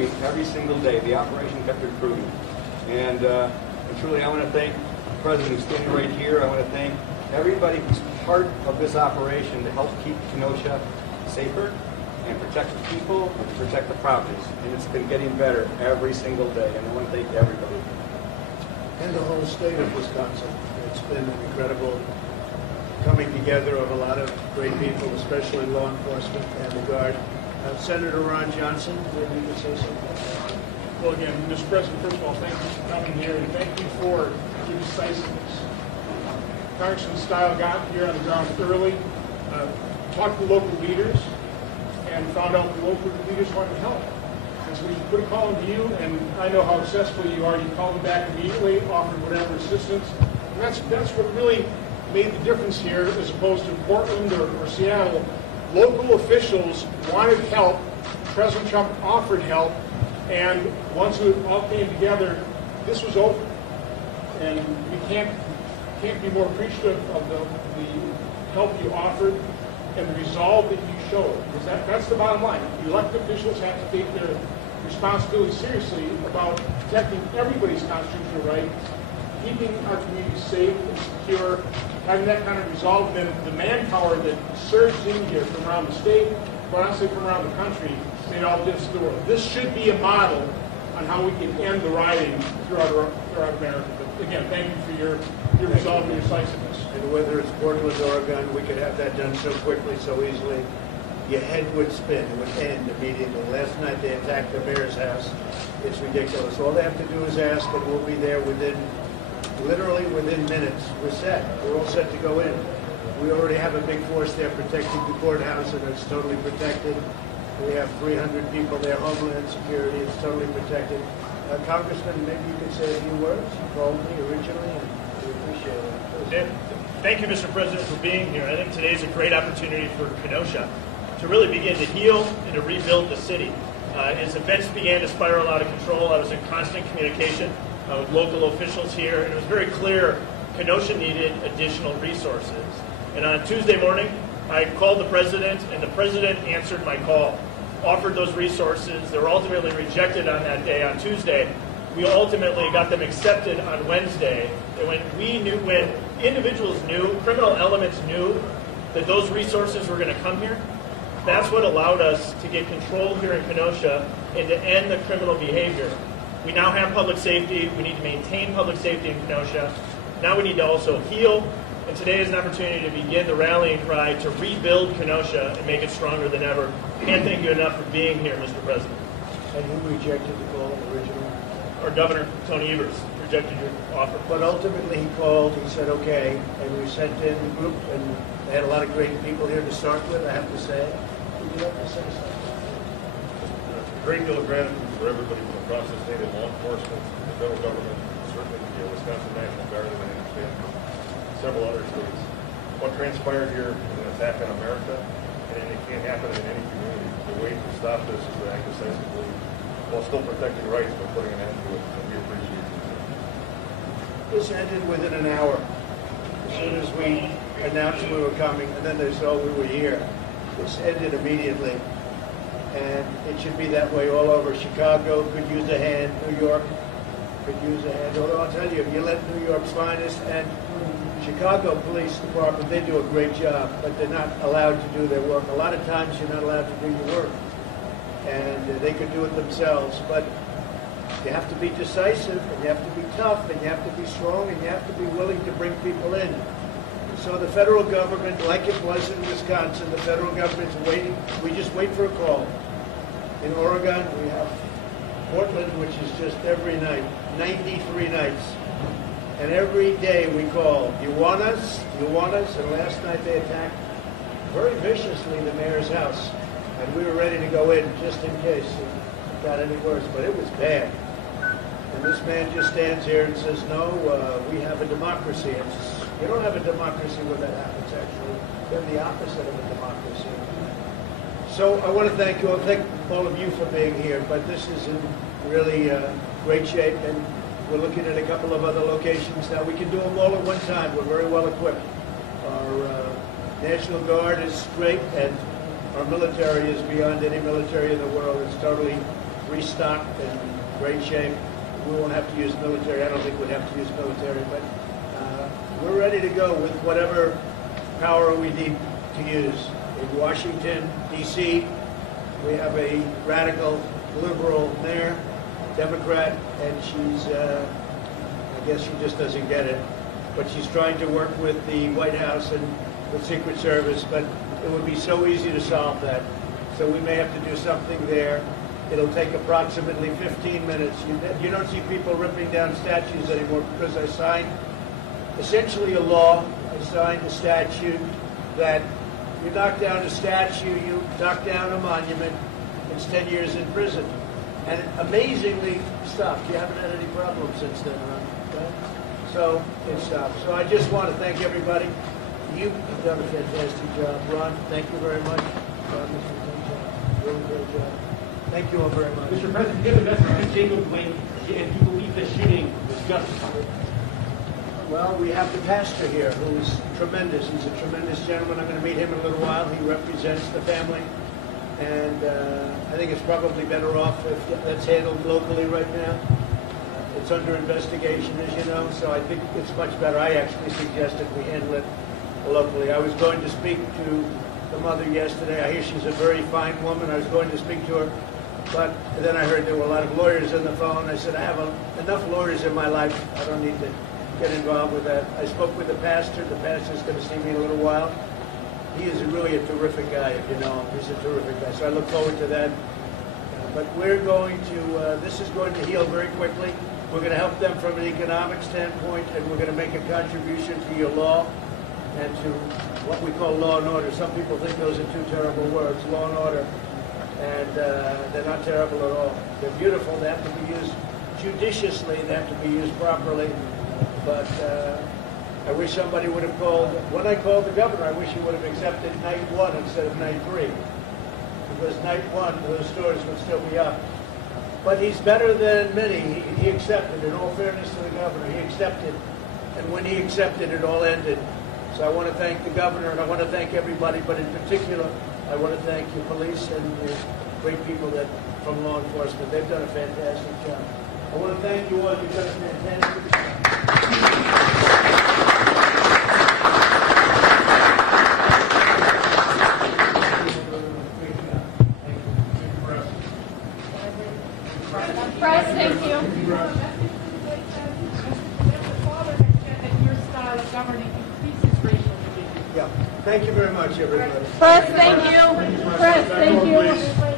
improving every single day. The operation kept improving. And truly, I want to thank the President who's standing right here. I want to thank everybody who's part of this operation to help keep Kenosha safer and protect the people and protect the properties. And it's been getting better every single day. And I want to thank everybody. And the whole state of Wisconsin. It's been an incredible coming together of a lot of great people, especially law enforcement and the Guard. Senator Ron Johnson, maybe you could say something. Well, again, Mr. President, first of all, thank you for coming here, and thank you for your decisiveness. Congressman Style got here on the ground early, talked to local leaders, and found out the local leaders wanted to help. And so we put a call into you, and I know how successful you are. You called them back immediately, offered whatever assistance. And that's what really made the difference here as opposed to Portland or Seattle. Local officials wanted help. President Trump offered help. And once it all came together, this was over. And we can't be more appreciative of the help you offered and the resolve that you showed. Because that's the bottom line. Elected officials have to take their responsibility seriously about protecting everybody's constitutional rights, keeping our communities safe and secure, having that kind of resolve, and then the manpower that surged in here from around the state, but honestly from around the country, made all the difference in the world. This should be a model on how we can end the rioting throughout America. But again, thank you for your resolve and your decisiveness. And whether it's Portland, Oregon, we could have that done so quickly, so easily. Your head would spin. It would end immediately. Last night they attacked the mayor's house. It's ridiculous. All they have to do is ask, and we'll be there literally within minutes. We're set. We're all set to go in. We already have a big force there protecting the courthouse, and it's totally protected. We have 300 people there, Homeland Security, it's totally protected. Congressman, maybe you could say a few words. You called me originally, and we appreciate it. Thank you, Mr. President, for being here. I think today's a great opportunity for Kenosha to really begin to heal and to rebuild the city. As events began to spiral out of control, I was in constant communication with local officials here, and it was very clear Kenosha needed additional resources. And on Tuesday morning, I called the President, and the President answered my call, offered those resources. They were ultimately rejected on that day, on Tuesday. We ultimately got them accepted on Wednesday. And when individuals knew, criminal elements knew that those resources were going to come here, that's what allowed us to get control here in Kenosha and to end the criminal behavior. We now have public safety. We need to maintain public safety in Kenosha. Now we need to also heal. And today is an opportunity to begin the rallying cry to rebuild Kenosha and make it stronger than ever. Can't thank you enough for being here, Mr. President. And who rejected the call originally? Our Governor, Tony Evers, rejected your offer. But ultimately he called, he said okay, and we sent in a group, and they had a lot of great people here to start with, I have to say. Would you like to say something? A great deal of gratitude for everybody from across the state and law enforcement, the federal government, certainly the Wisconsin National Guard, and I understand from several other states. What transpired here is an attack on America, and it can't happen in any community. The way to stop this is to act decisively while still protecting rights by putting an end to it, and we appreciate it. This ended within an hour. As soon as we announced we were coming, and then they saw we were here. This ended immediately. And it should be that way all over. Chicago could use a hand. New York could use a hand. Although I'll tell you, if you let New York's finest and Chicago Police Department, they do a great job, but they're not allowed to do their work. A lot of times you're not allowed to do your work. And they could do it themselves. But you have to be decisive, and you have to be tough, and you have to be strong, and you have to be willing to bring people in. So the federal government, like it was in Wisconsin, the federal government's waiting. We just wait for a call. In Oregon, we have Portland, which is just every night, 93 nights. And every day we call, you want us? You want us? And last night they attacked very viciously the mayor's house. And we were ready to go in just in case it got any worse, but it was bad. And this man just stands here and says, no, we have a democracy. You don't have a democracy when that happens, actually. They're the opposite of a democracy. So I want to thank you all. Thank all of you for being here. But this is in really great shape, and we're looking at a couple of other locations now. We can do them all at one time. We're very well equipped. Our National Guard is great, and our military is beyond any military in the world. It's totally restocked and in great shape. We won't have to use military. I don't think we'd have to use military, but we're ready to go with whatever power we need to use. In Washington, D.C., we have a radical liberal mayor, Democrat, and she's, I guess she just doesn't get it. But she's trying to work with the White House and the Secret Service, but it would be so easy to solve that. So we may have to do something there. It'll take approximately 15 minutes. You don't see people ripping down statues anymore because I signed essentially a law. I signed a statute that you knock down a statue, you knock down a monument, it's 10 years in prison. And amazingly stopped. You haven't had any problems since then, right? So it stopped. So I just want to thank everybody. You have done a fantastic job. Ron, thank you very much. Ron, really great job. Thank you all very much. Mr. President, give a message to Jacob Blake, and do you believe the shooting was justified? Well, we have the pastor here, who is tremendous. He's a tremendous gentleman. I'm going to meet him in a little while. He represents the family. And I think it's probably better off if that's handled locally right now. It's under investigation, as you know, so I think it's much better. I actually suggested we handle it locally. I was going to speak to the mother yesterday. I hear she's a very fine woman. I was going to speak to her, but then I heard there were a lot of lawyers on the phone. I said, I have enough lawyers in my life. I don't need to get involved with that. I spoke with the pastor. The pastor's going to see me in a little while. He is really a terrific guy, if you know him. He's a terrific guy. So I look forward to that. But we're going to, this is going to heal very quickly. We're going to help them from an economic standpoint, and we're going to make a contribution to your law and to what we call law and order. Some people think those are two terrible words, law and order. And they're not terrible at all. They're beautiful. They have to be used judiciously. They have to be used properly. But I wish somebody would have called, when I called the governor, I wish he would have accepted night 1 instead of night 3. Because night 1, those stores would still be up. But he's better than many. He accepted, in all fairness to the governor, he accepted. And when he accepted, it all ended. So I want to thank the governor, and I want to thank everybody, but in particular, I want to thank your police and the great people that from law enforcement. They've done a fantastic job. I want to thank you all. You've done a fantastic job. Press, thank you. Yeah. Thank you very much, everybody. Press, thank you. Press, thank you.